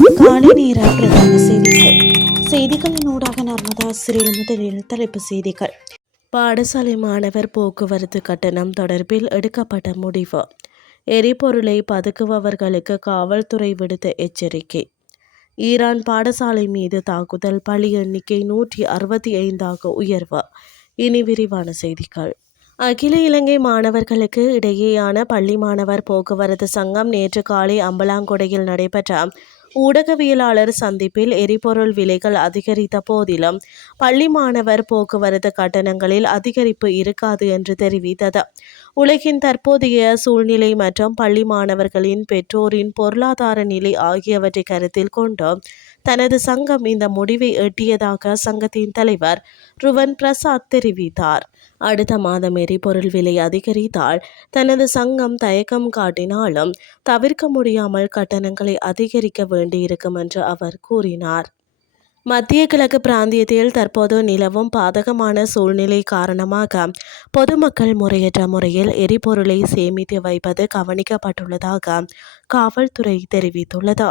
காலை நேர பிரதான செய்திகளின் ஊடாக நர்மதா சிறில் முதலில் தலைப்பு செய்திகள். பாடசாலை மாணவர் போக்குவரத்து கட்டணம் தொடர்பில் எடுக்கப்பட்ட முடிவு. எரிபொருளை பதுக்குபவர்களுக்கு காவல்துறை விடுத்த எச்சரிக்கை. ஈரான் பாடசாலை மீது தாக்குதல், பலி எண்ணிக்கை 165 உயர்வு. இனி விரிவான செய்திகள். அகில இலங்கை மாணவர்களுக்கு இடையேயான பள்ளி மாணவர் போக்குவரத்து சங்கம் நேற்று காலை அம்பலாங்கொடையில் நடைபெற்ற ஊடகவியலாளர் சந்திப்பில் எரிபொருள் விலைகள் அதிகரித்த போதிலும் பள்ளி மாணவர் போக்குவரத்து கட்டணங்களில் அதிகரிப்பு இருக்காது என்று தெரிவித்தது. உலகின் தற்போதைய சூழ்நிலை மற்றும் பள்ளி மாணவர்களின் பெற்றோரின் பொருளாதார நிலை ஆகியவற்றை கருத்தில் கொண்டு தனது சங்கம் இந்த முடிவை எட்டியதாக சங்கத்தின் தலைவர் ருவன் பிரசாத் தெரிவித்தார். அடுத்த மாதம் எரிபொருள் விலை அதிகரித்தால் தனது சங்கம் தயக்கம் காட்டினாலும் தவிர்க்க முடியாமல் கட்டணங்களை அதிகரிக்க வேண்டியிருக்கும் என்று அவர் கூறினார். மத்திய கிழக்கு பிராந்தியத்தில் தற்போது நிலவும் பாதகமான சூழ்நிலை காரணமாக பொதுமக்கள் முறையற்ற முறையில் எரிபொருளை சேமித்து வைப்பது கவனிக்கப்பட்டுள்ளதாக காவல்துறை தெரிவித்துள்ளது.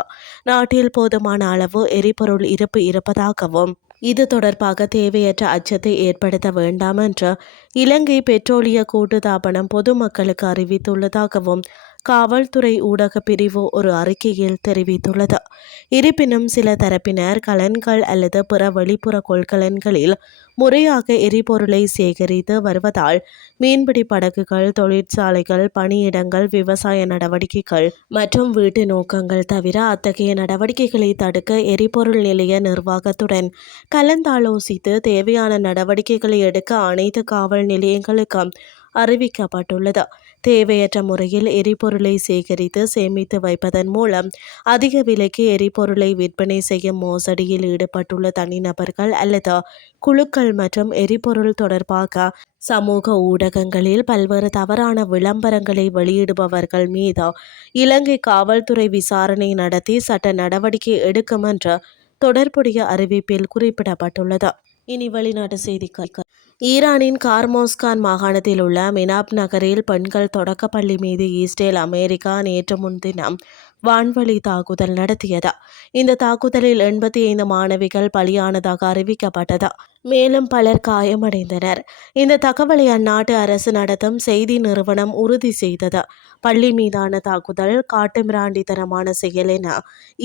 நாட்டில் போதுமான அளவு எரிபொருள் இருப்பு இருப்பதாகவும் இது தொடர்பாக தேவையற்ற அச்சத்தை ஏற்படுத்த வேண்டாம் என்று இலங்கை பெட்ரோலிய கூட்டுத்தாபனம் பொதுமக்களுக்கு அறிவித்துள்ளதாகவும் காவல்துறை ஊடக பிரிவு ஒரு அறிக்கையில் தெரிவித்துள்ளது. இருப்பினும் சில தரப்பினர் கலன்கள் அல்லது பிற வெளிப்புற கொள்கலன்களில் முறையாக எரிபொருளை சேகரித்து வருவதால் மீன்பிடி படகுகள், தொழிற்சாலைகள், பணியிடங்கள், விவசாய நடவடிக்கைகள் மற்றும் வீட்டு நோக்கங்கள் தவிர அத்தகைய நடவடிக்கைகளை தடுக்க எரிபொருள் நிலைய நிர்வாகத்துடன் கலந்தாலோசித்து தேவையான நடவடிக்கைகளை எடுக்க அனைத்து காவல் நிலையங்களுக்கும் அறிவிக்கப்பட்டுள்ளது. தேவையற்ற முறையில் எரிபொருளை சேகரித்து சேமித்து வைப்பதன் மூலம் அதிக விலைக்கு எரிபொருளை விற்பனை செய்யும் மோசடியில் ஈடுபட்டுள்ள தனிநபர்கள் அல்லது குழுக்கள் மற்றும் எரிபொருள் தொடர்பாக சமூக ஊடகங்களில் பல்வேறு தவறான விளம்பரங்களை வெளியிடுபவர்கள் மீது இலங்கை காவல்துறை விசாரணை நடத்தி சட்ட நடவடிக்கை எடுக்கும் என்று தொடர்புடைய அறிவிப்பில் குறிப்பிடப்பட்டுள்ளது. இனி வெளிநாட்டு செய்திகள். ஈரானின் கார்மோஸ்கான் மாகாணத்தில் உள்ள மினாப் நகரில் பெண்கள் தொடக்கப்பள்ளி மீது இஸ்ரேல் அமெரிக்கா நேற்று முன்தினம் வான்வழி தாக்குதல் நடத்தியது. இந்த தாக்குதலில் 85 மாணவிகள் பலியானதாக அறிவிக்கப்பட்டது. மேலும் பலர் காயமடைந்தனர். இந்த தகவலை அந்நாட்டு அரசு நடத்தும் செய்தி நிறுவனம் உறுதி செய்தது. பள்ளி மீதான தாக்குதல் காட்டுமிராண்டித்தனமான செயல் என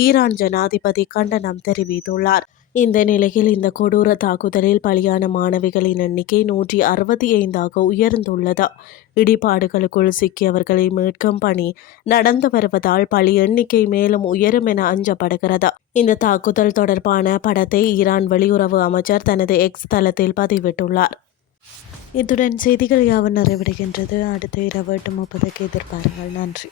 ஈரான் ஜனாதிபதி கண்டனம் தெரிவித்துள்ளார். இந்த நிலையில் இந்த கொடூர தாக்குதலில் பலியான மாணவிகளின் எண்ணிக்கை 165 உயர்ந்துள்ளது. இடிபாடுகளுக்குள் சிக்கியவர்களை மீட்கும் பணி நடந்து வருவதால் பலி எண்ணிக்கை மேலும் உயரும் என அஞ்சப்படுகிறது. இந்த தாக்குதல் தொடர்பான படத்தை ஈரான் வெளியுறவு அமைச்சர் தனது எக்ஸ் தளத்தில் பதிவிட்டுள்ளார். இத்துடன் செய்திகள் யாவும் நிறைவடைகின்றது. அடுத்த இரவு 8:30 எதிர்பாருங்கள். நன்றி.